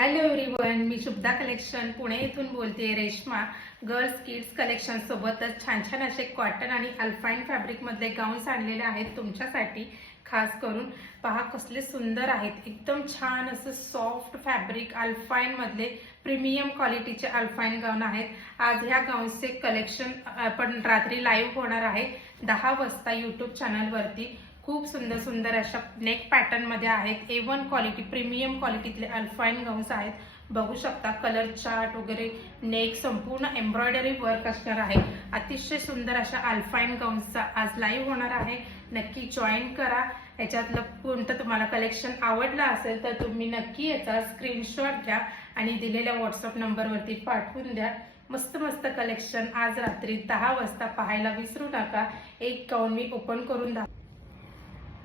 Hello everyone, मी Shubhada collection Pune इथून बोलते. Reshma girls kids collection सोबतच छान छान असे कॉटन आणि अल्पाईन फॅब्रिक मधले गाऊन्स आणलेले आहेत तुमच्यासाठी. खास करून पहा कसले सुंदर आहेत. एकदम छान असं सॉफ्ट फॅब्रिक अल्पाईन मधले प्रीमियम क्वालिटीचे अल्पाईन गाऊन आहेत. आज ह्या गाऊन्सचे कलेक्शन आपण रात्री लाईव्ह होणार आहे 10 वाजता यूट्यूब चॅनल वरती. खूप सुंदर सुंदर अशा नेक पॅटर्न मध्ये आहेत. A1 क्वालिटी प्रीमियम क्वालिटीतले अल्पाईन गाऊन्स आहेत. बघू शकता कलर चार्ट वगैरे, नेक संपूर्ण एम्ब्रॉयडरी वर्क असणार आहे. अतिशय सुंदर अशा अल्पाईन गाऊन्सचा आज लाईव्ह होणार आहे. नक्की जॉईन करा. याच्यातलं कोणतं तुम्हाला कलेक्शन आवडलं असेल तर तुम्ही नक्की याचा स्क्रीनशॉट घ्या आणि दिलेल्या व्हॉट्सअप नंबरवरती पाठवून द्या. मस्त मस्त कलेक्शन आज रात्री 10 वाजता पाहायला विसरू नका. एक गाऊन मी ओपन करून दाखवते.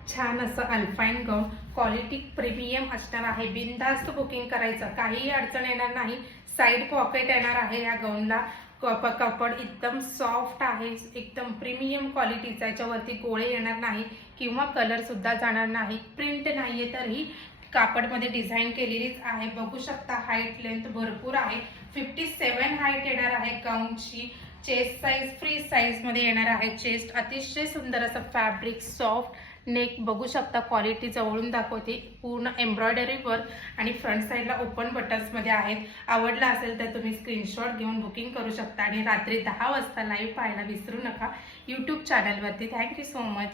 छान असं अल्पाईन गाऊन क्वालिटी प्रीमियम असणार आहे. बिनधास्त बुकिंग करायचं, काही अडचण येणार नाही. साइड पॉकेट येणार आहे या गाऊनला. कपड एकदम सॉफ्ट आहे, एकदम प्रीमियम क्वालिटीचा. याच्यावरती गोळे येणार नाही किंवा कलर सुद्धा जाणार नाही. प्रिंट नाहीये तर ही कापडमध्ये डिझाईन केलेलीच आहे. बघू शकता हाईट लेंथ भरपूर आहे. 57 हाईट येणार आहे गाऊनची. चेस्ट साईज फ्री साईज मध्ये येणार आहे. चेस्ट अतिशय सुंदर असं फॅब्रिक, सॉफ्ट नेक बघू शकता. क्वालिटी जवळून दाखवते. पूर्ण एम्ब्रॉयडरी वर्क आणि फ्रंट साईडला ओपन बटन्स मध्ये आहेत. आवडला असेल तर तुम्ही स्क्रीनशॉट घेऊन बुकिंग करू शकता आणि रात्री 10 वाजता लाईव्ह पाहायला विसरू नका यूट्यूब चॅनलवरती. Thank you so much.